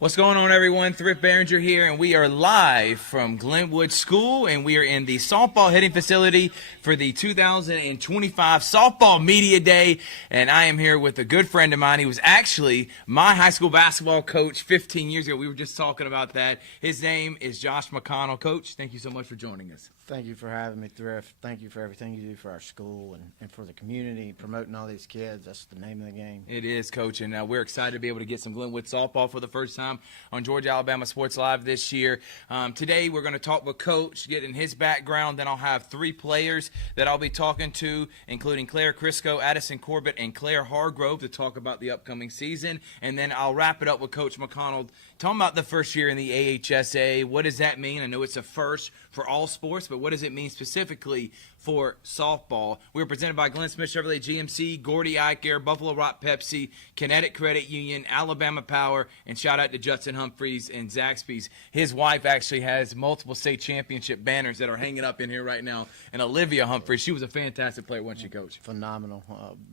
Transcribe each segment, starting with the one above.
What's going on, everyone? Thrift Barringer here, and we are live from Glenwood School, and we are in the softball hitting facility for the 2025 Softball Media Day, and I am here with a good friend of mine. He was actually my high school basketball coach 15 years ago. We were just talking about that. His name is Josh McConnell. Coach, thank you so much for joining us. Thank you for having me, Thrift. Thank you for everything you do for our school and for the community, promoting all these kids. That's the name of the game. It is, Coach, and we're excited to be able to get some Glenwood softball for the first time on Georgia Alabama Sports Live this year. Today we're going to talk with Coach, get in his background. Then I'll have three players that I'll be talking to, including Claire Crisco, Addison Corbett, and Claire Hargrove, to talk about the upcoming season. And then I'll wrap it up with Coach McConnell, talking about the first year in the AHSA. What does that mean? I know it's a first for all sports, but what does it mean specifically for softball? We're presented by Glenn Smith Chevrolet GMC, Gordy Eye Care, Buffalo Rock Pepsi, Kinetic Credit Union, Alabama Power, and shout out to Judson Humphreys and Zaxby's. His wife actually has multiple state championship banners that are hanging up in here right now. And Olivia Humphreys, she was a fantastic player, wasn't she, Coach? Phenomenal.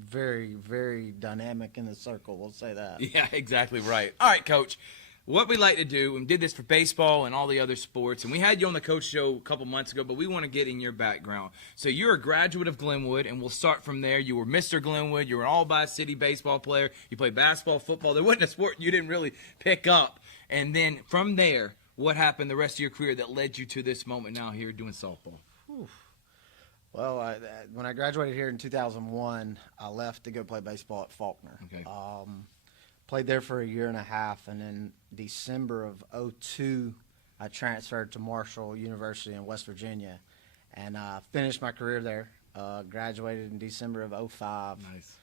Very, very dynamic in the circle, we'll say that. Yeah, exactly right. All right, Coach. What we like to do, and did this for baseball and all the other sports, and we had you on the Coach Show a couple months ago, but we want to get in your background. So you're a graduate of Glenwood, and we'll start from there. You were Mr. Glenwood. You were an all-by-city baseball player. You played basketball, football. There wasn't a sport you didn't really pick up. And then from there, what happened the rest of your career that led you to this moment now here doing softball? Whew. Well, when I graduated here in 2001, I left to go play baseball at Faulkner. Okay. Played there for a year and a half, and then December of '02, I transferred to Marshall University in West Virginia, and finished my career there. Graduated in December of '05. Nice.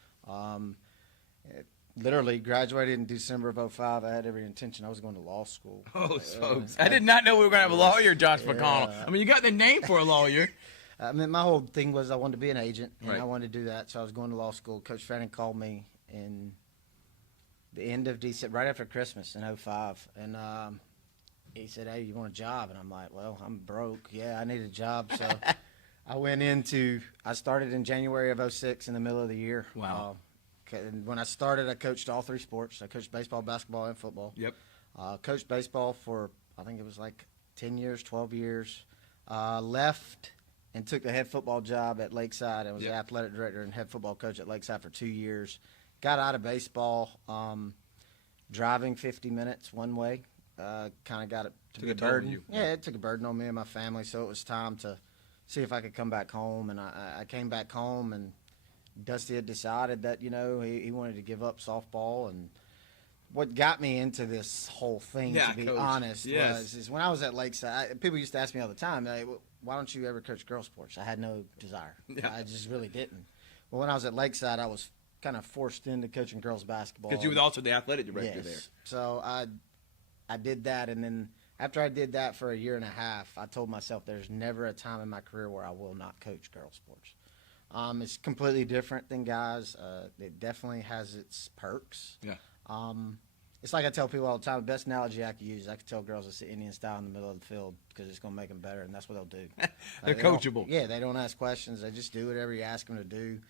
Literally graduated in December of '05. I had every intention. I was going to law school. Oh, folks. I did not know we were going to have a lawyer, Josh McConnell. I mean, you got the name for a lawyer. I mean, my whole thing was I wanted to be an agent, and Right. I wanted to do that, so I was going to law school. Coach Fanning called me in the end of December, right after Christmas in '05, and he said, "Hey, you want a job?" And I'm like, "Well, I'm broke. Yeah, I need a job." So I started in January of '06 in the middle of the year. Wow. And when I started, I coached all three sports. I coached baseball, basketball, and football. Yep. Coached baseball for, I think it was like 10 years, 12 years. Left and took the head football job at Lakeside. I was the athletic director and head football coach at Lakeside for 2 years. Got out of baseball, driving 50 minutes one way. Kind of got it to be a burden. You. Yeah, it took a burden on me and my family, so it was time to see if I could come back home. And I came back home, and Dusty had decided that, he wanted to give up softball. And what got me into this whole thing, to be Coach. honest, Yes. is when I was at Lakeside, people used to ask me all the time, like, why don't you ever coach girls sports? I had no desire. Yeah. I just really didn't. Well, when I was at Lakeside, I was kind of forced into coaching girls basketball. Because you were also the athletic director there. So I did that, and then after I did that for a year and a half, I told myself there's never a time in my career where I will not coach girls sports. It's completely different than guys. It definitely has its perks. Yeah. It's like I tell people all the time, the best analogy I could use, I could tell girls to sit Indian style in the middle of the field because it's going to make them better, and that's what they'll do. They're coachable. Yeah, they don't ask questions. They just do whatever you ask them to do.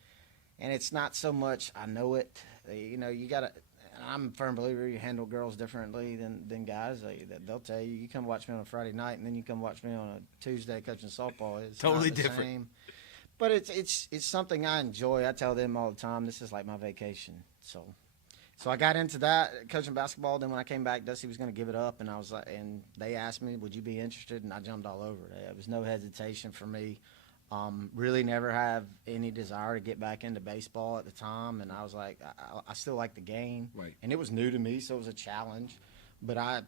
And it's not so much I know it. You got to – I'm a firm believer you handle girls differently than guys. They'll tell you, you come watch me on a Friday night, and then you come watch me on a Tuesday coaching softball. It's Totally not the different. same. But it's something I enjoy. I tell them all the time, this is like my vacation. So I got into that, coaching basketball. Then when I came back, Dusty was going to give it up, and I was like, and they asked me, would you be interested? And I jumped all over it. There was no hesitation for me. Really never have any desire to get back into baseball at the time, and I was like, I still like the game. Right. And it was new to me, so it was a challenge. But I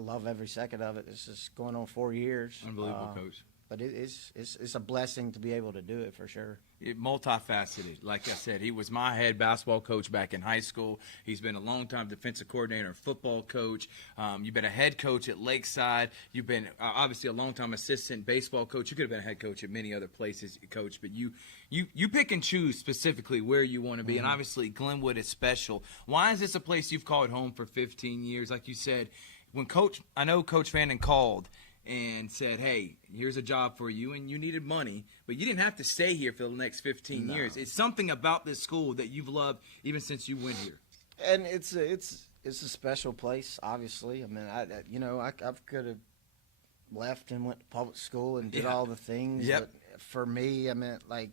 love every second of it. This is going on 4 years. Unbelievable, Coach. But it's a blessing to be able to do it for sure. Multifaceted. Like I said, he was my head basketball coach back in high school. He's been a longtime defensive coordinator, football coach. You've been a head coach at Lakeside. You've been obviously a longtime assistant baseball coach. You could have been a head coach at many other places, Coach. But you pick and choose specifically where you want to be. And obviously Glenwood is special. Why is this a place you've called home for 15 years? Like you said, I know Coach Fanning called and said, hey, here's a job for you, and you needed money, but you didn't have to stay here for the next 15 years. It's something about this school that you've loved even since you went here. And it's it's a special place. Obviously, I mean, I could have left and went to public school and did Yeah. all the things. Yep. But for me, I mean, like,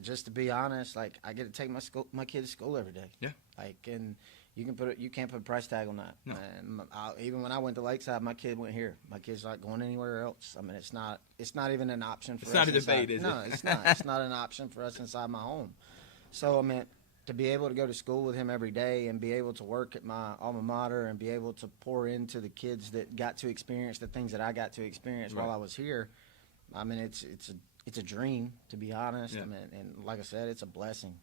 just to be honest, like, I get to take my kid to school every day. Yeah. Like, and you can't put a price tag on that. No. And even when I went to Lakeside, my kid went here. My kid's not going anywhere else. I mean, it's not even an option for us. It's not a inside. debate, is it? No, it's not. It's not an option for us inside my home. So, I mean, to be able to go to school with him every day and be able to work at my alma mater and be able to pour into the kids that got to experience the things that I got to experience while Right. I was here, I mean, it's a dream, to be honest. Yeah. I mean, and like I said, it's a blessing.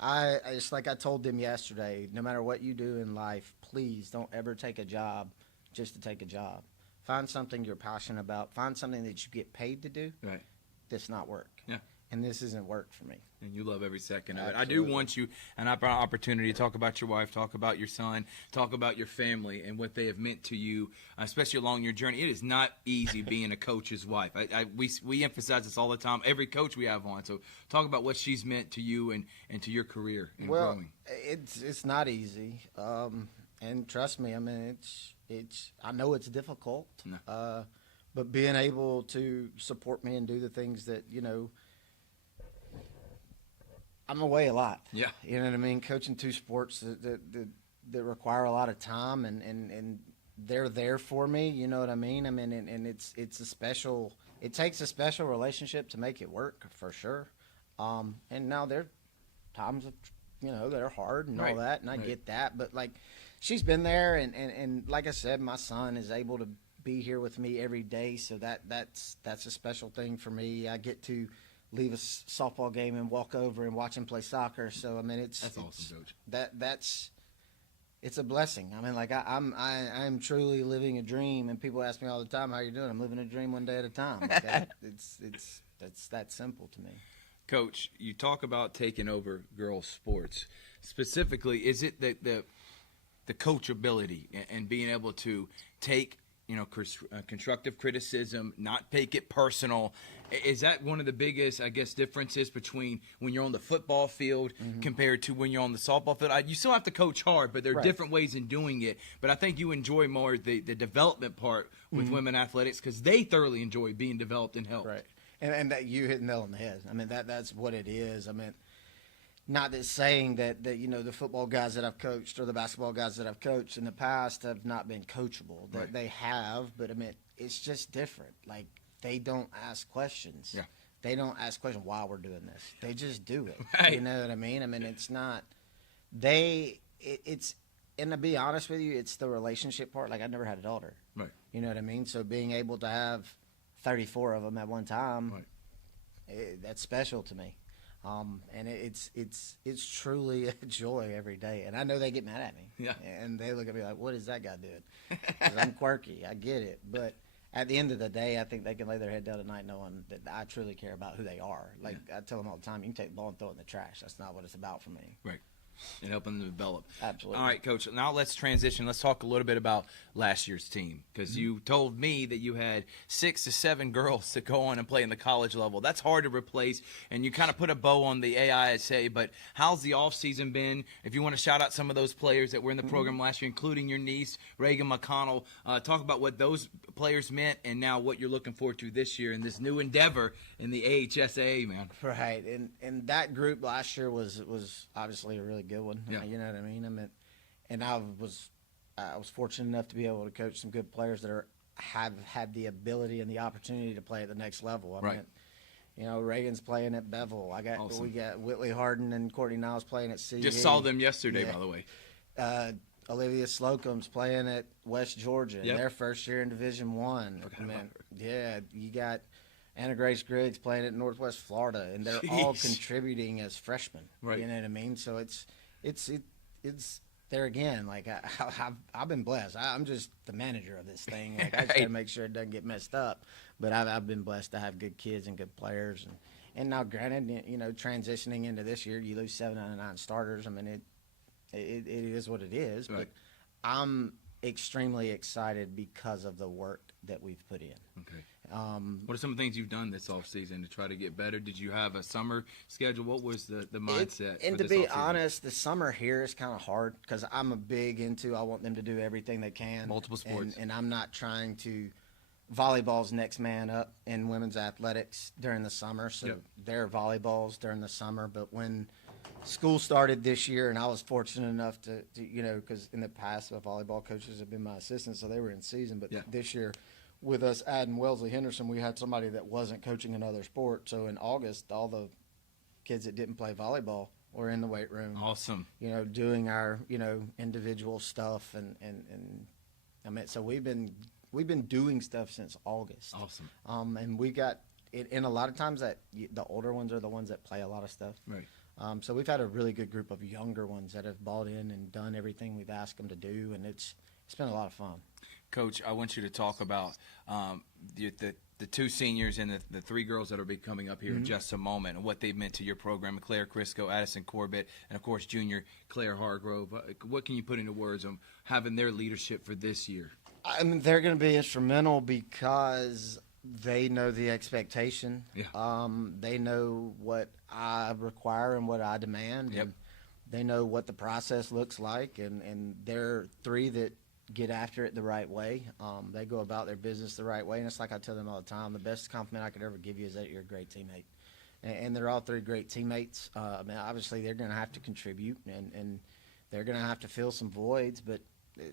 I it's like I told them yesterday, no matter what you do in life, please don't ever take a job just to take a job. Find something you're passionate about. Find something that you get paid to do. Right. That's not work. Yeah. And this isn't work for me. And you love every second of it. I Absolutely. do want you an opportunity to talk about your wife, talk about your son, talk about your family and what they have meant to you, especially along your journey. It is not easy being a coach's wife. We emphasize this all the time, every coach we have on. So talk about what she's meant to you and to your career and Well, growing. it's not easy. And trust me, I mean, it's I know it's difficult. No. But being able to support me and do the things that, I'm away a lot. Yeah. You know what I mean? Coaching two sports that require a lot of time and they're there for me. You know what I mean? I mean, and it takes a special relationship to make it work for sure. And now there are times of, that are hard and all Right. that. And I Right. get that, but like she's been there and like I said, my son is able to be here with me every day. So that's a special thing for me. I get to leave a softball game and walk over and watch him play soccer. So I mean, That's awesome, Coach. it's a blessing. I mean, like I'm truly living a dream. And people ask me all the time, "How you doing?" I'm living a dream one day at a time. Like that's that simple to me. Coach, you talk about taking over girls' sports. Specifically, is it the coachability and being able to take constructive criticism, not take it personal? Is that one of the biggest, I guess, differences between when you're on the football field compared to when you're on the softball field? You still have to coach hard, but there are Right. different ways in doing it. But I think you enjoy more the development part with women athletics because they thoroughly enjoy being developed and helped. Right. And that you hit the nail on the head. I mean, that's what it is. I mean, not that saying that the football guys that I've coached or the basketball guys that I've coached in the past have not been coachable. Right. They have, but I mean, it's just different. Like, they don't ask questions. Yeah. They don't ask questions why we're doing this. They just do it. Right. You know what I mean? I mean, it's not it's and to be honest with you, it's the relationship part. Like, I never had a daughter. Right. You know what I mean? So being able to have 34 of them at one time, Right. that's special to me. And it's truly a joy every day. And I know they get mad at me. Yeah. And they look at me like, what is that guy doing? 'Cause I'm quirky. I get it. But at the end of the day, I think they can lay their head down at night knowing that I truly care about who they are. Like, I tell them all the time, you can take the ball and throw it in the trash. That's not what it's about for me. Right. And helping them develop. Absolutely. All right, Coach. Now let's transition. Let's talk a little bit about last year's team because you told me that you had 6 to 7 girls to go on and play in the college level. That's hard to replace, and you kind of put a bow on the AISA. But how's the offseason been? If you want to shout out some of those players that were in the program last year, including your niece, Reagan McConnell, talk about what those players meant and now what you're looking forward to this year in this new endeavor in the AHSAA, man. Right, and that group last year was obviously a really good one. Yeah. You know what I mean? I mean, and I was fortunate enough to be able to coach some good players that have had the ability and the opportunity to play at the next level. I Right. mean, Reagan's playing at Bevel. Awesome. We got Whitley Harden and Courtney Niles playing at CU. Just saw them yesterday, Yeah. by the way. Olivia Slocum's playing at West Georgia. Yep. Their first year in Division One. Forgot about her. Yeah, you got Anna Grace Griggs playing at Northwest Florida, and they're all Jeez. contributing as freshmen. Right. You know what I mean? So it's there again. Like I've been blessed. I'm just the manager of this thing. Like, I just got to Right. make sure it doesn't get messed up. But I've been blessed to have good kids and good players. And now, granted, transitioning into this year, you lose 7 out of 9 starters. I mean, it is what it is. Right. But I'm extremely excited because of the work that we've put in. Okay. What are some of the things you've done this offseason to try to get better? Did you have a summer schedule? What was the mindset? And for to this be offseason? honest, the summer here is kind of hard because I'm a big into. I want them to do everything they can, Multiple sports. and I'm not trying to. Volleyball's next man up in women's athletics during the summer, so Yep. they're volleyballs during the summer. But when school started this year, and I was fortunate enough to because in the past, the volleyball coaches have been my assistants, so they were in season. But Yeah. this year, with us adding Wellesley Henderson, we had somebody that wasn't coaching another sport. So in August, all the kids that didn't play volleyball were in the weight room. Awesome. Doing our individual stuff, and I mean, so we've been doing stuff since August. Awesome. And we got and a lot of times that the older ones are the ones that play a lot of stuff. Right. So we've had a really good group of younger ones that have bought in and done everything we've asked them to do, and it's been a lot of fun. Coach, I want you to talk about the two seniors and the three girls that will be coming up here in just a moment, and what they've meant to your program: Claire Crisco, Addison Corbett, and of course junior Claire Hargrove. What can you put into words on having their leadership for this year? I mean, they're going to be instrumental because they know the expectation. Yeah. They know what I require and what I demand. Yep. And they know what the process looks like, and they're three that get after it the right way. They go about their business the right way, and it's like I tell them all the time, the best compliment I could ever give you is that you're a great teammate. And they're all three great teammates. I mean, obviously they're going to have to contribute, and they're going to have to fill some voids, but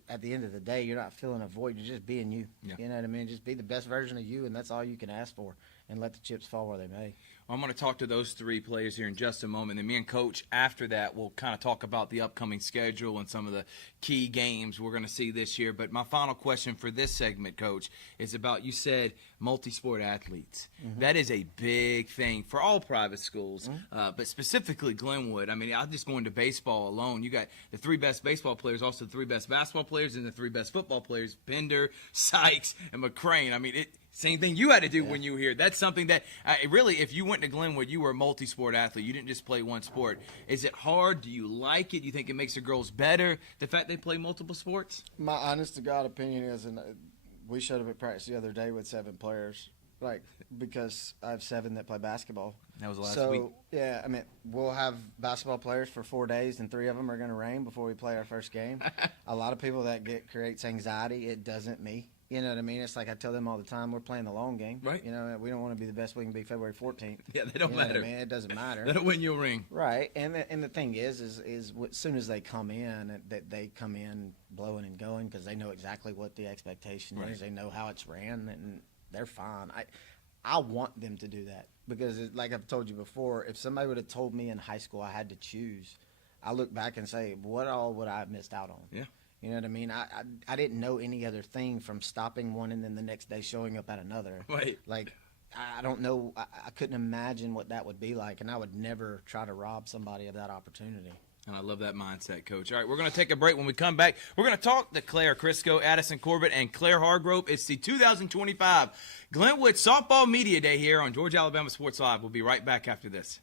at the end of the day, you're not filling a void. You're just being you. Yeah. You know what I mean? Just be the best version of you, and that's all you can ask for, and let the chips fall where they may. I'm going to talk to those three players here in just a moment. Then me and Coach, after that, we'll kind of talk about the upcoming schedule and some of the key games we're going to see this year. But my final question for this segment, Coach, is about, you said, multi-sport athletes. Mm-hmm. That is a big thing for all private schools, but specifically Glenwood. I mean, I'm just going to baseball alone. You got the three best baseball players, also the three best basketball players, and the three best football players, Bender, Sykes, and McCrane. I mean, same thing you had to do when you were here. That's something that really, if you went to Glenwood, you were a multi-sport athlete. You didn't just play one sport. Is it hard? Do you like it? Do you think it makes the girls better, the fact they play multiple sports? My honest to God opinion is, and we showed up at practice the other day with 7 players, because I have 7 that play basketball. That was last week. Yeah, I mean, we'll have basketball players for 4 days, and 3 of them are going to rain before we play our first game. A lot of people that creates anxiety. It doesn't me. You know what I mean? It's like I tell them all the time, we're playing the long game. Right. We don't want to be the best we can be February 14th. Yeah, they don't You know what matter. I mean? It doesn't matter. That'll win you a ring. Right, and the thing is as soon as they come in, that they come in blowing and going because they know exactly what the expectation Right. is. They know how it's ran, and they're fine. I want them to do that because, like I've told you before, if somebody would have told me in high school I had to choose, I look back and say, what all would I have missed out on? Yeah. You know what I mean? I didn't know any other thing from stopping one and then the next day showing up at another. Right. Like, I don't know. I couldn't imagine what that would be like, and I would never try to rob somebody of that opportunity. And I love that mindset, Coach. All right, we're going to take a break. When we come back, we're going to talk to Claire Crisco, Addison Corbett, and Claire Hargrove. It's the 2025 Glenwood Softball Media Day here on Georgia Alabama Sports Live. We'll be right back after this.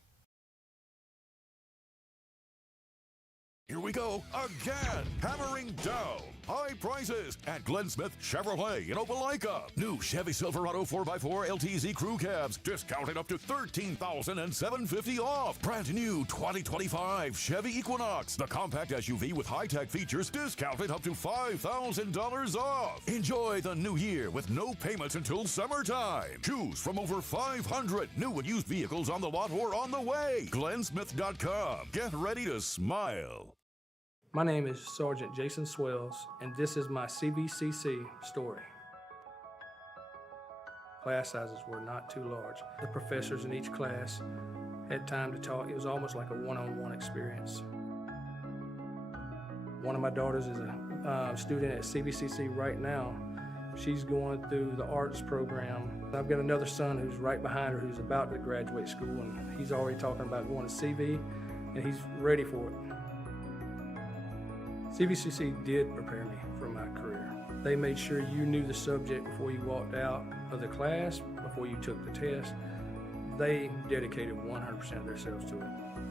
Here we go again. Hammering down high prices at Glenn Smith Chevrolet in Opelika. New Chevy Silverado 4x4 LTZ crew cabs discounted up to $13,750 off. Brand new 2025 Chevy Equinox, the compact SUV with high-tech features, discounted up to $5,000 off. Enjoy the new year with no payments until summertime. Choose from over 500 new and used vehicles on the lot or on the way. GlennSmith.com. Get ready to smile. My name is Sergeant Jason Swells, and this is my CVCC story. Class sizes were not too large. The professors in each class had time to talk. It was almost like a one-on-one experience. One of my daughters is a student at CVCC right now. She's going through the arts program. I've got another son who's right behind her who's about to graduate school, and he's already talking about going to CV, and he's ready for it. CVCC did prepare me for my career. They made sure you knew the subject before you walked out of the class, before you took the test. They dedicated 100% of themselves to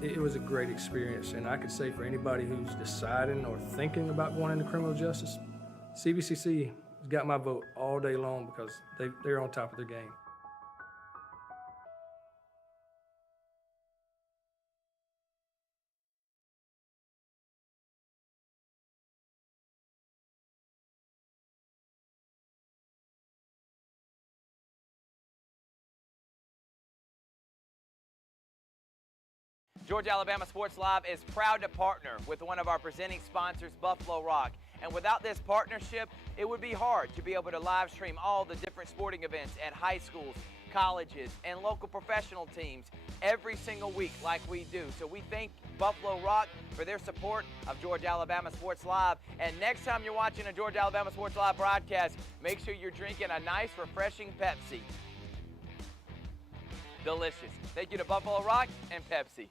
it. It was a great experience, and I could say for anybody who's deciding or thinking about going into criminal justice, CVCC is got my vote all day long because they're on top of their game. Georgia Alabama Sports Live is proud to partner with one of our presenting sponsors, Buffalo Rock. And without this partnership, it would be hard to be able to live stream all the different sporting events at high schools, colleges, and local professional teams every single week like we do. So we thank Buffalo Rock for their support of Georgia Alabama Sports Live. And next time you're watching a Georgia Alabama Sports Live broadcast, make sure you're drinking a nice, refreshing Pepsi. Delicious. Thank you to Buffalo Rock and Pepsi.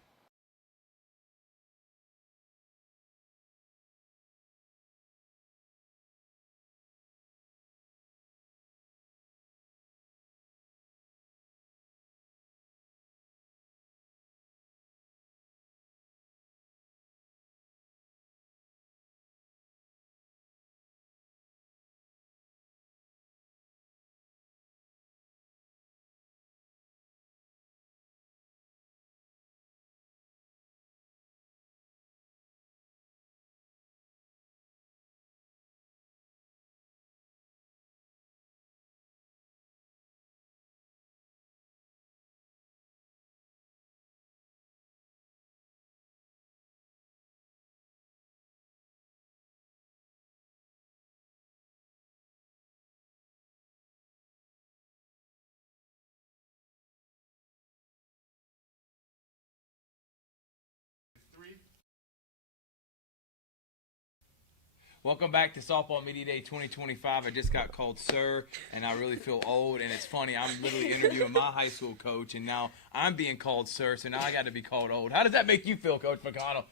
Welcome back to Softball Media Day 2025. I just got called sir, and I really feel old. And it's funny, I'm literally interviewing my high school coach, and now I'm being called sir, so now I got to be called old. How does that make you feel, Coach McConnell?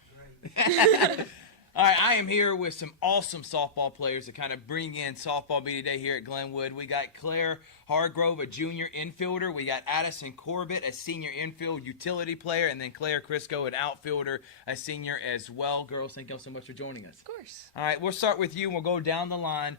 All right, I am here with some awesome softball players to kind of bring in Softball Media Day here at Glenwood. We got Claire Hargrove, a junior infielder. We got Addison Corbett, a senior infield utility player. And then Claire Crisco, an outfielder, a senior as well. Girls, thank y'all so much for joining us. Of course. All right, we'll start with you, and we'll go down the line.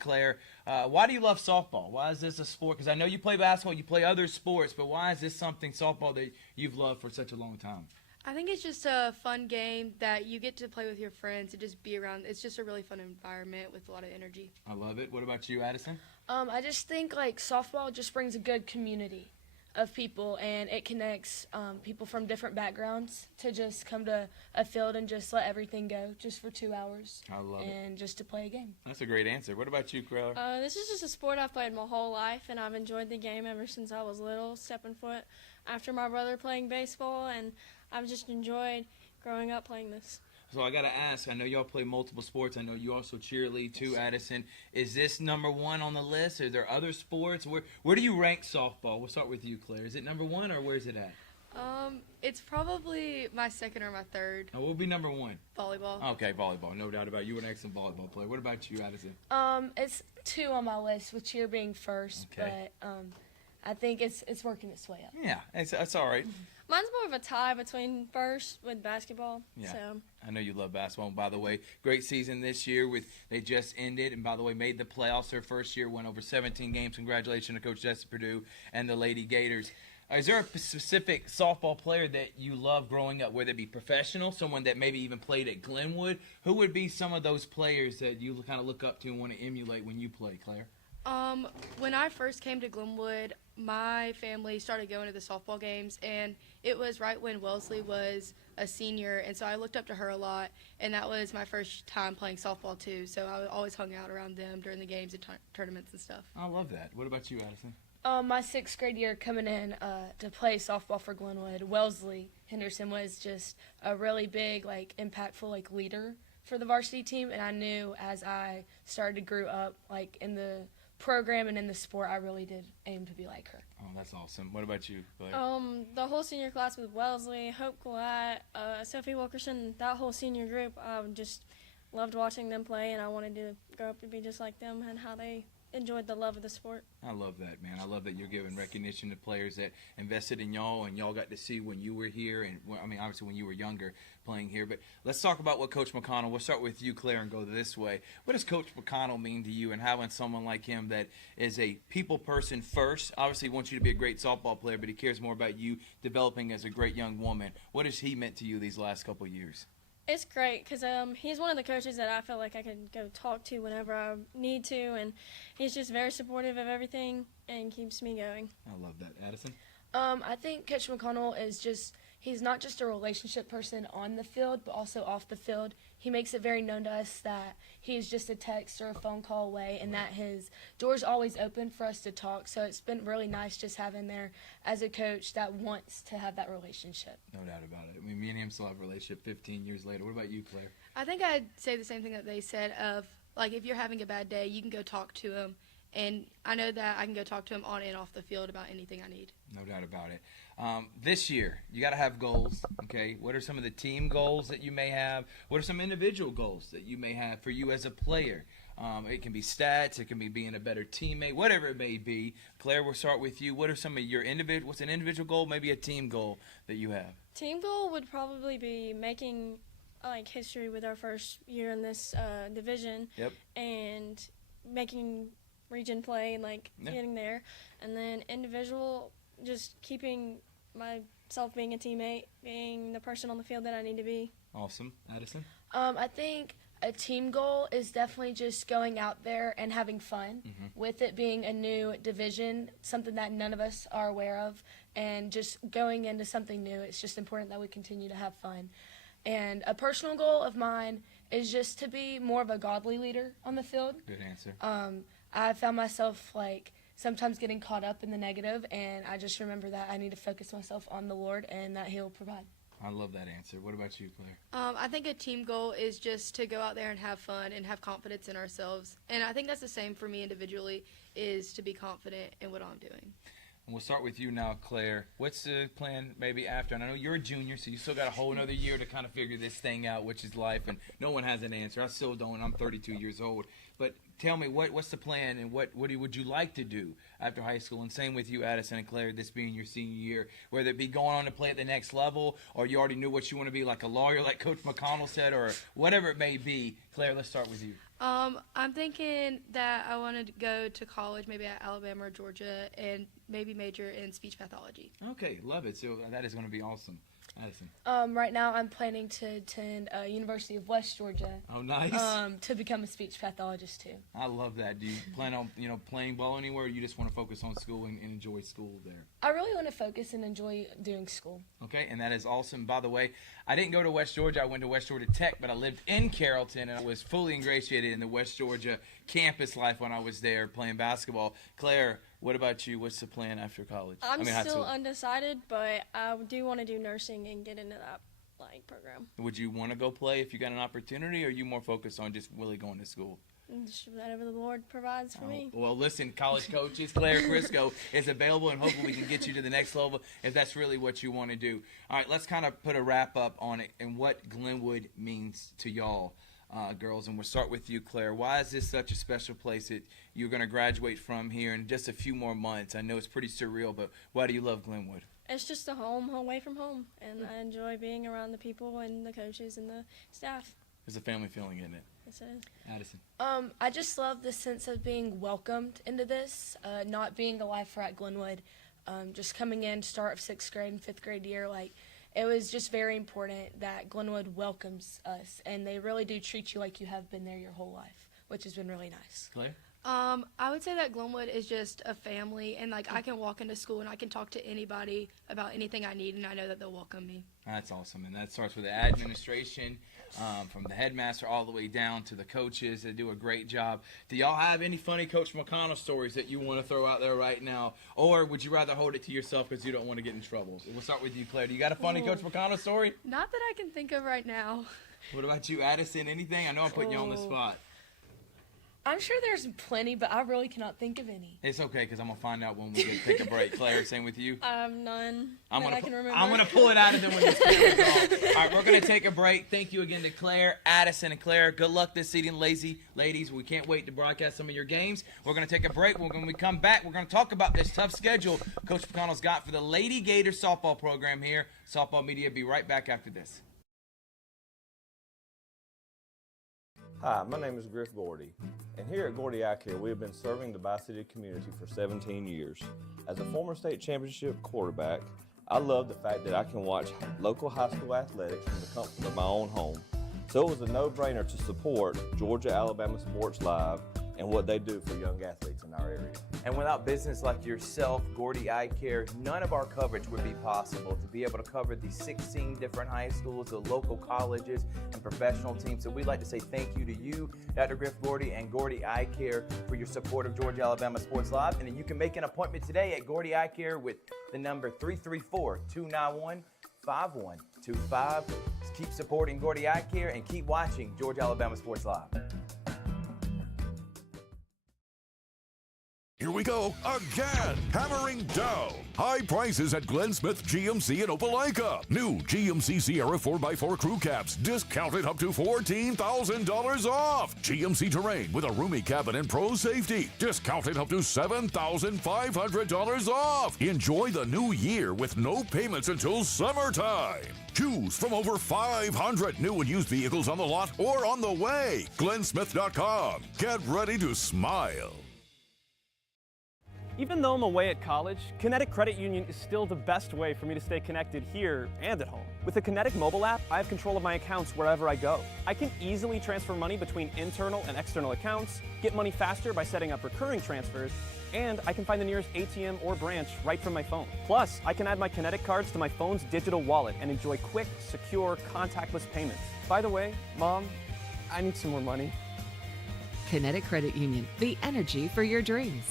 Claire, why do you love softball? Why is this a sport? Because I know you play basketball, you play other sports, but why is this something, softball, that you've loved for such a long time? I think it's just a fun game that you get to play with your friends and just be around. It's just a really fun environment with a lot of energy. I love it. What about you, Addison? I just think like softball just brings a good community of people, and it connects people from different backgrounds to just come to a field and just let everything go just for 2 hours. I love it. And just to play a game. That's a great answer. What about you, Claire? This is just a sport I've played my whole life, and I've enjoyed the game ever since I was little, stepping foot after my brother playing baseball, and I've just enjoyed growing up playing this. So I got to ask, I know y'all play multiple sports. I know you also cheerlead too, Addison. Is this number one on the list? Are there other sports? Where do you rank softball? We'll start with you, Claire. Is it number one, or where's it at? It's probably my second or my third. Oh, what would be number one? Volleyball. Okay, volleyball. No doubt about it. You're an excellent volleyball player. What about you, Addison? It's 2 on my list, with cheer being first, Okay. but I think it's working its way up. Yeah, that's all right. Mine's more of a tie between first with basketball. Yeah. So I know you love basketball. And by the way, great season this year. They just ended, and by the way, made the playoffs their first year, went over 17 games. Congratulations to Coach Jesse Purdue and the Lady Gators. Is there a specific softball player that you love growing up, whether it be professional, someone that maybe even played at Glenwood? Who would be some of those players that you kind of look up to and want to emulate when you play, Claire? When I first came to Glenwood, my family started going to the softball games, and it was right when Wellesley was a senior, and so I looked up to her a lot, and that was my first time playing softball too, so I always hung out around them during the games and tournaments and stuff. I love that. What about you, Addison? My 6th grade year coming in to play softball for Glenwood, Wellesley Henderson was just a really big, impactful, leader for the varsity team, and I knew as I started to grow up, in the program and in the sport, I really did aim to be like her. Oh, that's awesome. What about you, Claire? the whole senior class with Wellesley, Hope Collette, Sophie Wilkerson, that whole senior group, I just loved watching them play, and I wanted to grow up to be just like them and how they enjoyed the love of the sport. I love that, man. I love that you're giving recognition to players that invested in y'all, and y'all got to see when you were here, and I mean, obviously when you were younger playing here. But let's talk about what Coach McConnell. We'll start with you, Claire, and go this way. What does Coach McConnell mean to you, and having someone like him that is a people person first? Obviously, he wants you to be a great softball player, but he cares more about you developing as a great young woman. What has he meant to you these last couple of years? It's great because he's one of the coaches that I feel like I can go talk to whenever I need to, and he's just very supportive of everything and keeps me going. I love that. Addison? I think Coach McConnell is he's not just a relationship person on the field, but also off the field. He makes it very known to us that he's just a text or a phone call away, and that his door's always open for us to talk. So it's been really nice just having there as a coach that wants to have that relationship. No doubt about it. I mean, me and him still have a relationship 15 years later. What about you, Claire? I think I'd say the same thing that they said of, like, if you're having a bad day, you can go talk to him. And I know that I can go talk to him on and off the field about anything I need. No doubt about it. This year, you got to have goals, okay? What are some of the team goals that you may have? What are some individual goals that you may have for you as a player? It can be stats. It can be being a better teammate, whatever it may be. Claire, we'll start with you. What are some of your what's an individual goal, maybe a team goal that you have? Team goal would probably be making history with our first year in this division. Yep. And making region play, getting there. And then individual, just keeping myself being a teammate, being the person on the field that I need to be. Awesome. Addison? I think a team goal is definitely just going out there and having fun. With it being a new division, something that none of us are aware of, and just going into something new, it's just important that we continue to have fun. And a personal goal of mine is just to be more of a godly leader on the field. Good answer. I found myself sometimes getting caught up in the negative, and I just remember that I need to focus myself on the Lord and that He'll provide. I love that answer. What about you, Claire? I think a team goal is just to go out there and have fun and have confidence in ourselves. And I think that's the same for me individually, is to be confident in what I'm doing. And we'll start with you now, Claire. What's the plan maybe after? And I know you're a junior, so you still got a whole another year to kind of figure this thing out, which is life, and no one has an answer. I still don't. I'm 32 years old. But tell me, what's the plan, and what would you like to do after high school? And same with you, Addison and Claire, this being your senior year, whether it be going on to play at the next level, or you already knew what you want to be, like a lawyer, like Coach McConnell said, or whatever it may be. Claire, let's start with you. I'm thinking that I want to go to college, maybe at Alabama or Georgia, and maybe major in speech pathology. Okay, love it. So that is going to be awesome. Addison. Right now I'm planning to attend University of West Georgia. Oh, nice. To become a speech pathologist too. I love that. Do you plan on playing ball anywhere, or you just want to focus on school and enjoy school there? I really want to focus and enjoy doing school. Okay, and that is awesome. By the way, I didn't go to West Georgia. I went to West Georgia Tech, but I lived in Carrollton, and I was fully ingratiated in the West Georgia campus life when I was there playing basketball. Claire, what about you? What's the plan after college? I'm high still school. Undecided, but I do want to do nursing and get into that program. Would you want to go play if you got an opportunity, or are you more focused on just really going to school? Just whatever the Lord provides for me. Well, listen, college coaches, Claire Crisco is available, and hopefully we can get you to the next level if that's really what you want to do. All right, let's kind of put a wrap up on it and what Glenwood means to y'all, girls. And we'll start with you, Claire. Why is this such a special place that you're going to graduate from here in just a few more months? I know it's pretty surreal, but why do you love Glenwood? It's just a home away from home, and I enjoy being around the people and the coaches and the staff. There's a family feeling in it. Yes, it is. Addison. I just love the sense of being welcomed into this, not being a lifer at Glenwood, just coming in, start of 6th grade and 5th grade year, it was just very important that Glenwood welcomes us, and they really do treat you like you have been there your whole life, which has been really nice. Claire? I would say that Glenwood is just a family, and I can walk into school and I can talk to anybody about anything I need, and I know that they'll welcome me. That's awesome, and that starts with the administration, from the headmaster all the way down to the coaches. They do a great job. Do y'all have any funny Coach McConnell stories that you want to throw out there right now, or would you rather hold it to yourself because you don't want to get in trouble? We'll start with you, Claire. Do you got a funny Coach McConnell story? Not that I can think of right now. What about you, Addison? Anything? I know I'm putting you on the spot. I'm sure there's plenty, but I really cannot think of any. It's okay because I'm gonna find out when we get take a break. Claire, same with you. None I'm that gonna I can remember. I'm gonna pull it out of them when this camera's off. All right, we're gonna take a break. Thank you again to Claire, Addison, and Claire. Good luck this season, ladies. We can't wait to broadcast some of your games. We're gonna take a break. When we come back, we're gonna talk about this tough schedule Coach McConnell's got for the Lady Gators softball program here. Softball Media. Be right back after this. Hi, my name is Griff Gordy, and here at Gordy Eye Care, we have been serving the Bi-City community for 17 years. As a former state championship quarterback, I love the fact that I can watch local high school athletics from the comfort of my own home. So it was a no-brainer to support Georgia Alabama Sports Live and what they do for young athletes in our area. And without business like yourself, Gordy Eye Care, none of our coverage would be possible. To be able to cover the 16 different high schools, the local colleges, and professional teams. So we'd like to say thank you to you, Dr. Griff Gordy, and Gordy Eye Care for your support of Georgia Alabama Sports Live. And you can make an appointment today at Gordy Eye Care with the number 334-291-5125. Keep supporting Gordy Eye Care and keep watching Georgia Alabama Sports Live. Here we go again. Hammering down. High prices at Glenn Smith GMC in Opelika. New GMC Sierra 4x4 crew cabs discounted up to $14,000 off. GMC Terrain with a roomy cabin and pro safety discounted up to $7,500 off. Enjoy the new year with no payments until summertime. Choose from over 500 new and used vehicles on the lot or on the way. GlennSmith.com. Get ready to smile. Even though I'm away at college, Kinetic Credit Union is still the best way for me to stay connected here and at home. With the Kinetic mobile app, I have control of my accounts wherever I go. I can easily transfer money between internal and external accounts, get money faster by setting up recurring transfers, and I can find the nearest ATM or branch right from my phone. Plus, I can add my Kinetic cards to my phone's digital wallet and enjoy quick, secure, contactless payments. By the way, Mom, I need some more money. Kinetic Credit Union, the energy for your dreams.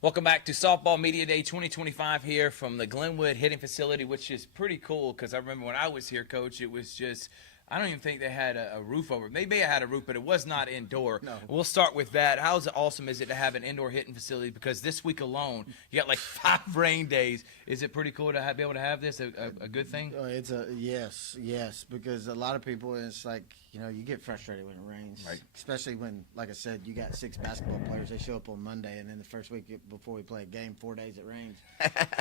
Welcome back to Softball Media Day 2025 here from the Glenwood hitting facility, which is pretty cool because I remember when I was here, Coach, it was just – I don't even think they had a roof over it. Maybe it had a roof, but it was not indoor. No. We'll start with that. How awesome is it to have an indoor hitting facility? Because this week alone, you got like 5 rain days. Is it pretty cool to be able to have this? A good thing? It's a yes, because a lot of people, it's like, you get frustrated when it rains. Right. Especially when, like I said, you got 6 basketball players. They show up on Monday, and then the first week before we play a game, 4 days it rains.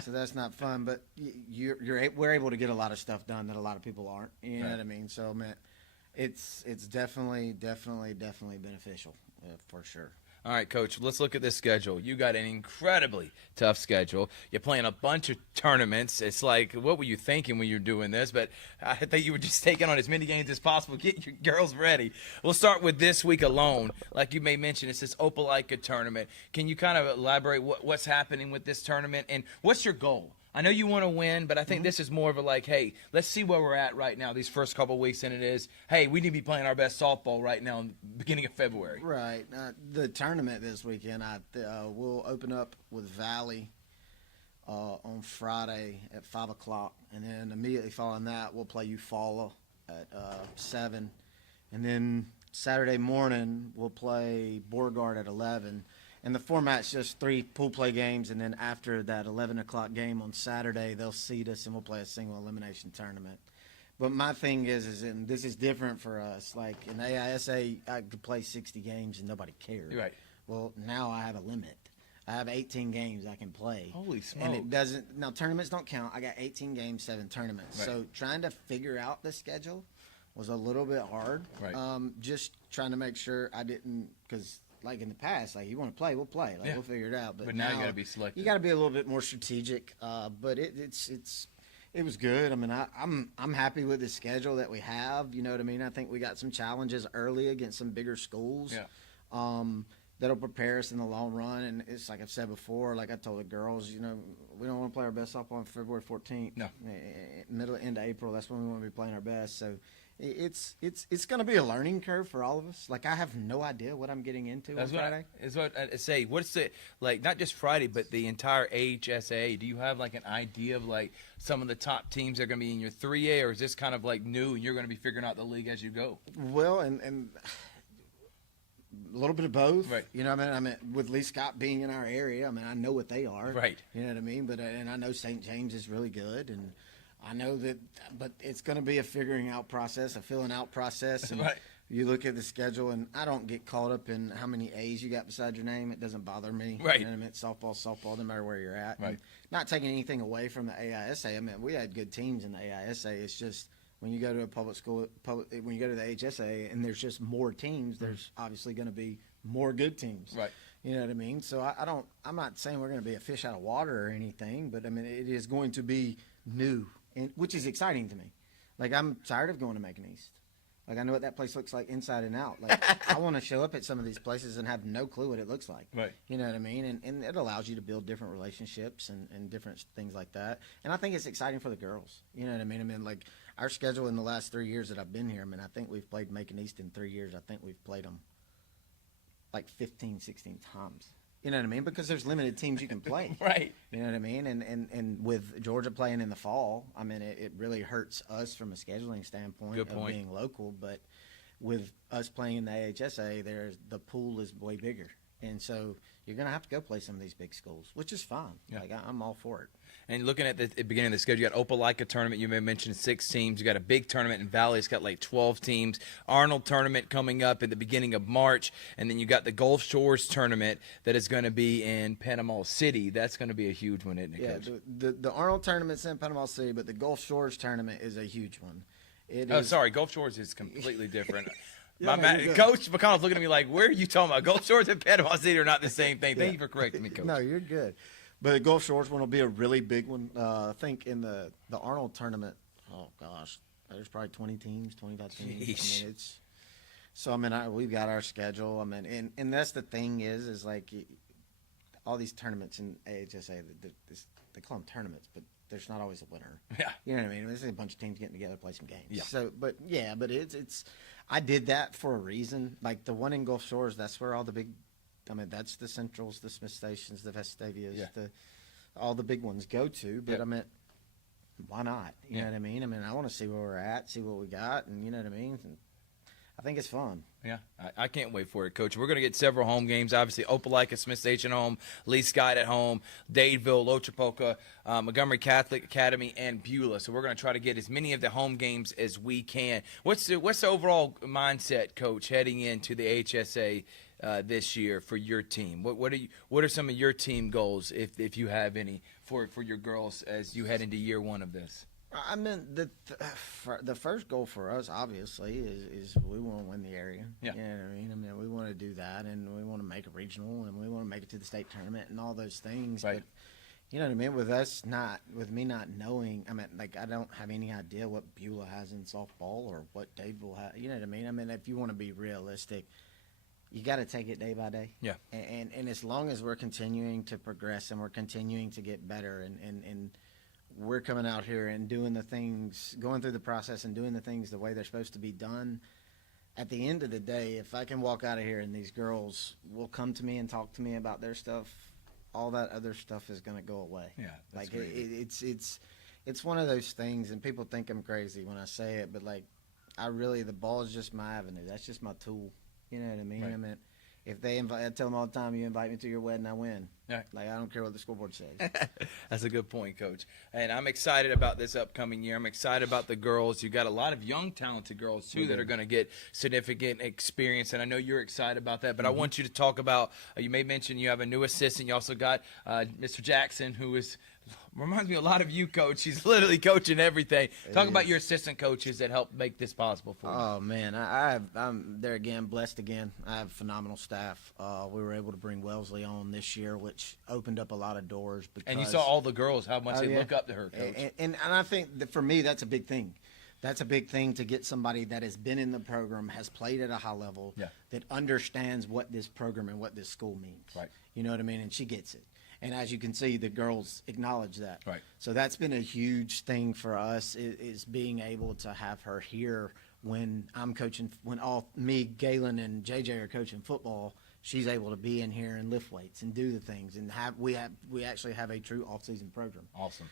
So that's not fun. But we're able to get a lot of stuff done that a lot of people aren't. You know what I mean? So, man, it's definitely beneficial for sure. All right, Coach, let's look at this schedule. You got an incredibly tough schedule. You're playing a bunch of tournaments. It's like, what were you thinking when you were doing this? But I think you were just taking on as many games as possible. Get your girls ready. We'll start with this week alone. Like you may mention, it's this Opelika tournament. Can you kind of elaborate what's happening with this tournament and what's your goal? I know you want to win, but I think this is more of a like, hey, let's see where we're at right now these first couple of weeks, and it is, hey, we need to be playing our best softball right now in the beginning of February. Right. The tournament this weekend, we'll open up with Valley on Friday at 5 o'clock, and then immediately following that, we'll play Eufaula at 7. And then Saturday morning, we'll play Beauregard at 11. And the format's just 3 pool play games, and then after that 11 o'clock game on Saturday, they'll seed us, and we'll play a single elimination tournament. But my thing is and this is different for us. Like in AISA, I could play 60 games and nobody cared. Right. Well, now I have a limit. I have 18 games I can play. Holy smokes. And it doesn't – now, tournaments don't count. I got 18 games, 7 tournaments. Right. So trying to figure out the schedule was a little bit hard. Right. Just trying to make sure I didn't – because – like in the past, like you want to play, we'll play, like we'll figure it out. But now you got to be selective. You got to be a little bit more strategic. But it was good. I mean, I'm happy with the schedule that we have. You know what I mean? I think we got some challenges early against some bigger schools. Yeah. That'll prepare us in the long run. And it's like I've said before, like I told the girls, you know, we don't want to play our best softball on February 14th. No. End of April, that's when we want to be playing our best. So it's going to be a learning curve for all of us. Like I have no idea what I'm getting into on Friday. That's what I say. What's it like? Not just Friday, but the entire AHSA. Do you have like an idea of like some of the top teams that are going to be in your 3A, or is this kind of like new and you're going to be figuring out the league as you go? Well, and a little bit of both. Right. You know what I mean? With Lee Scott being in our area, I mean, I know what they are. Right. You know what I mean? And I know St. James is really good, and I know that, but it's going to be a figuring out process, a filling out process. And right. You look at the schedule, and I don't get caught up in how many A's you got beside your name. It doesn't bother me. Right. You know what I mean? It's softball, no matter where you're at. Right. And not taking anything away from the AISA. I mean, we had good teams in the AISA. It's just when you go to a public school, when you go to the HSA, and there's just more teams, there's obviously going to be more good teams. Right. You know what I mean? So I'm not saying we're going to be a fish out of water or anything, but I mean, it is going to be new, which is exciting to me. Like, I'm tired of going to Macon East. Like, I know what that place looks like inside and out. Like, I want to show up at some of these places and have no clue what it looks like. Right. You know what I mean? And it allows you to build different relationships and different things like that. And I think it's exciting for the girls. You know what I mean? I mean, like, our schedule in the last 3 years that I've been here, I mean, I think we've played Macon East in 3 years. I think we've played them like 15, 16 times. You know what I mean? Because there's limited teams you can play. Right. You know what I mean? And with Georgia playing in the fall, I mean, it really hurts us from a scheduling standpoint Good of point. being local. But with us playing in the AHSA, the pool is way bigger. And so you're going to have to go play some of these big schools, which is fine. Yeah. Like, I'm all for it. And looking at the beginning of the schedule, you got Opelika tournament. You may mention 6 teams. You got a big tournament in Valley. It's got like 12 teams. Arnold tournament coming up at the beginning of March. And then you got the Gulf Shores tournament that is going to be in Panama City. That's going to be a huge one, isn't it, Yeah, Coach? the Arnold tournament's in Panama City, but the Gulf Shores tournament is a huge one. Sorry, Gulf Shores is completely different. Yeah, no, Coach McConnell's looking at me like, where are you talking about? Gulf Shores and Panama City are not the same thing. Thank you for correcting me, Coach. No, you're good. But the Gulf Shores one will be a really big one. I think in the Arnold tournament, oh gosh, there's probably 20 teams, 25 teams. I mean, we've got our schedule. I mean, and that's the thing is like all these tournaments in AHSA, they call them tournaments, but there's not always a winner. Yeah. You know what I mean? There's a bunch of teams getting together to play some games. Yeah. So, but it's I did that for a reason. Like the one in Gulf Shores, that's where all the big, I mean, that's the Centrals, the Smith Stations, the Vestavias, all the big ones go to. But I mean, why not? You know what I mean? I mean, I want to see where we're at, see what we got, and you know what I mean? And I think it's fun. Yeah, I can't wait for it, Coach. We're going to get several home games. Obviously, Opelika, Smith Station home, Lee Scott at home, Dadeville, Lochapoka, Montgomery Catholic Academy, and Beulah. So we're going to try to get as many of the home games as we can. What's the overall mindset, Coach, heading into the HSA this year for your team? What are some of your team goals, if you have any, for your girls as you head into year 1 of this? I mean, the first goal for us, obviously, is we want to win the area. Yeah. You know what I mean? I mean, we want to do that, and we want to make a regional, and we want to make it to the state tournament and all those things. Right. But, you know what I mean? With me not knowing, I mean, like, I don't have any idea what Beulah has in softball or what Dadeville has. You know what I mean? I mean, if you want to be realistic, you got to take it day by day. Yeah. And as long as we're continuing to progress and we're continuing to get better and we're coming out here and doing the things, going through the process and doing the things the way they're supposed to be done, at the end of the day, if I can walk out of here and these girls will come to me and talk to me about their stuff, all that other stuff is going to go away. Yeah, that's like great. it's one of those things, and people think I'm crazy when I say it, but like the ball is just my avenue. That's just my tool. You know what I mean? Right. I mean, if they invite, I tell them all the time, you invite me to your wedding, I win. Yeah. Like, I don't care what the scoreboard says. That's a good point, Coach. And I'm excited about this upcoming year. I'm excited about the girls. You got a lot of young, talented girls, too, that are going to get significant experience, and I know you're excited about that. But I want you to talk about, you may mention you have a new assistant. You also got Mr. Jackson, who is Reminds me a lot of you, Coach. He's literally coaching everything. Talk about is. your assistant coaches that help make this possible for you. Oh man, I'm there again, blessed again. I have phenomenal staff. We were able to bring Wellesley on this year, which opened up a lot of doors. Because, And you saw all the girls, how much they yeah. look up to her, Coach. And I think that for me, that's a big thing. That's a big thing to get somebody that has been in the program, has played at a high level, Yeah. that understands what this program and what this school means. Right. You know what I mean? And she gets it. And as you can see, the girls acknowledge that. Right. So that's been a huge thing for us is being able to have her here when I'm coaching, when me, Galen, and JJ are coaching football. She's able to be in here and lift weights and do the things, and we actually have a true off-season program. Awesome.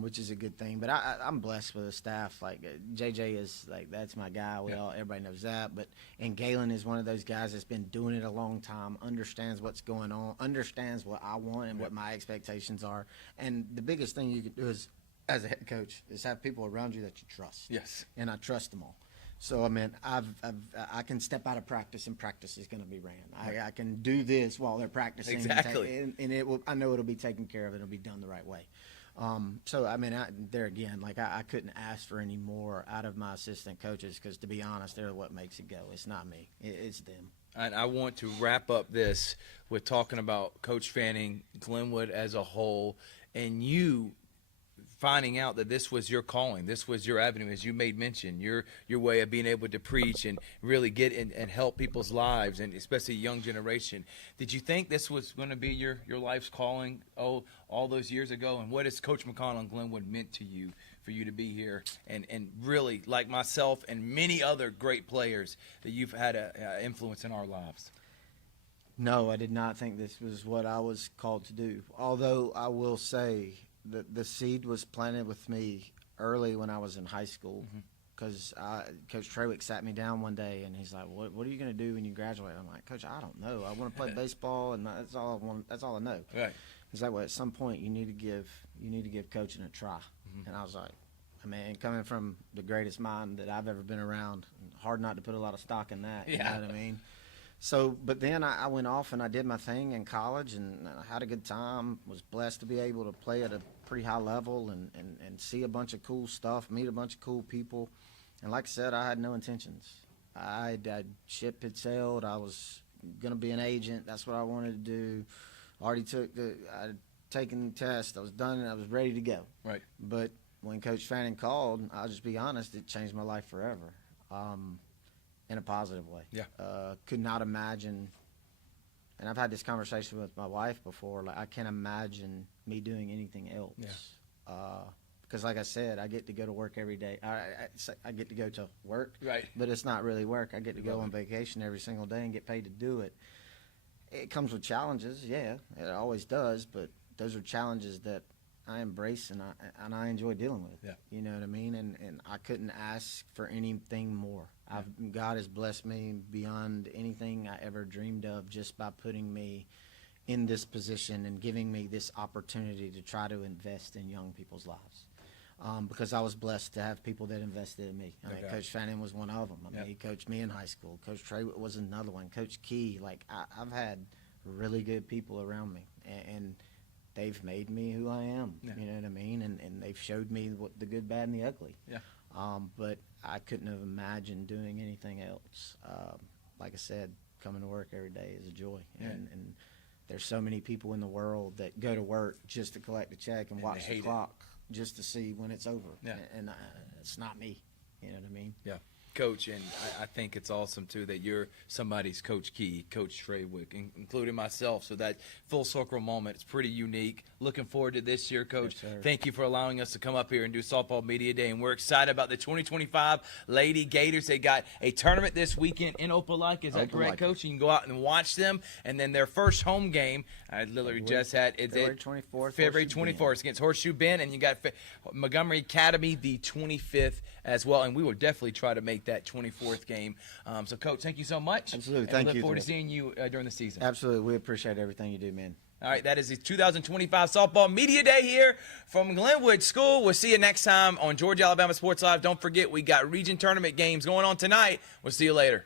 Which is a good thing. But I'm blessed with the staff. Like JJ is like, that's my guy. Everybody knows that. And Galen is one of those guys that's been doing it a long time, understands what's going on, understands what I want and what my expectations are. And the biggest thing you can do is, as a head coach, is have people around you that you trust. Yes. And I trust them all. So I mean, I can step out of practice and practice is going to be ran. I can do this while they're practicing. Exactly. And it will. I know it'll be taken care of. It'll be done the right way. So I mean, there again, like I couldn't ask for any more out of my assistant coaches because, to be honest, they're what makes it go. It's not me. It's them. And I want to wrap up this with talking about Coach Fanning, Glenwood as a whole, and you finding out that this was your calling, this was your avenue, as you made mention, your way of being able to preach and really get in and help people's lives, and especially young generation. Did you think this was going to be your life's calling all those years ago? And what has Coach McConnell and Glenwood meant to you for you to be here and really, like myself and many other great players, that you've had an influence in our lives? No, I did not think this was what I was called to do. Although I will say that the seed was planted with me early when I was in high school, because Coach Trawick sat me down one day and he's like, "What are you going to do when you graduate?" I'm like, "Coach, I don't know. I want to play baseball, and that's all I want. That's all I know." Right. He's like, "Well, at some point you need to give coaching a try." And I was like, I mean, coming from the greatest mind that I've ever been around, hard not to put a lot of stock in that. You know what I mean? So, but then I went off and I did my thing in college, and I had a good time, was blessed to be able to play at a pretty high level and see a bunch of cool stuff, meet a bunch of cool people. And like I said, I had no intentions. Ship had sailed. I was going to be an agent. That's what I wanted to do. I'd taken the test. I was done, and I was ready to go. Right. But when Coach Fanning called, I'll just be honest, it changed my life forever. In a positive way. Yeah. Could not imagine, and I've had this conversation with my wife before, like I can't imagine me doing anything else. Yeah. Because like I said, I get to go to work every day. I get to go to work, right? But it's not really work. I get to go on vacation every single day and get paid to do it. It comes with challenges, yeah, it always does, but those are challenges that I embrace and I enjoy dealing with. Yeah. You know what I mean? And I couldn't ask for anything more. God has blessed me beyond anything I ever dreamed of, just by putting me in this position and giving me this opportunity to try to invest in young people's lives. Because I was blessed to have people that invested in me. I mean, Coach Fanning was one of them. I mean, he coached me in high school. Coach Trey was another one. Coach Key. Like, I've had really good people around me, and they've made me who I am. Yeah. You know what I mean? And they've showed me the good, bad, and the ugly. Yeah. But I couldn't have imagined doing anything else. Like I said, coming to work every day is a joy. Yeah. And there's so many people in the world that go to work just to collect a check and watch the clock just to see when it's over. Yeah. And it's not me. You know what I mean? Yeah. Coach, and I think it's awesome, too, that you're somebody's Coach Key, Coach Trawick, including myself. So that full circle moment is pretty unique. Looking forward to this year, Coach. Yes, sir. Thank you for allowing us to come up here and do Softball Media Day. And we're excited about the 2025 Lady Gators. They got a tournament this weekend in Opelika. Is that correct, Coach? You can go out and watch them. And then their first home game, I literally just had, February 24th. February 24th. It's against Horseshoe Bend. And you got Montgomery Academy the 25th as well. And we will definitely try to make that 24th game. So, Coach, thank you so much. Absolutely. And Thank we you. look forward to seeing you during the season. Absolutely. We appreciate everything you do, man. All right, that is the 2025 Softball Media Day here from Glenwood School. We'll see you next time on Georgia Alabama Sports Live. Don't forget, we got region tournament games going on tonight. We'll see you later.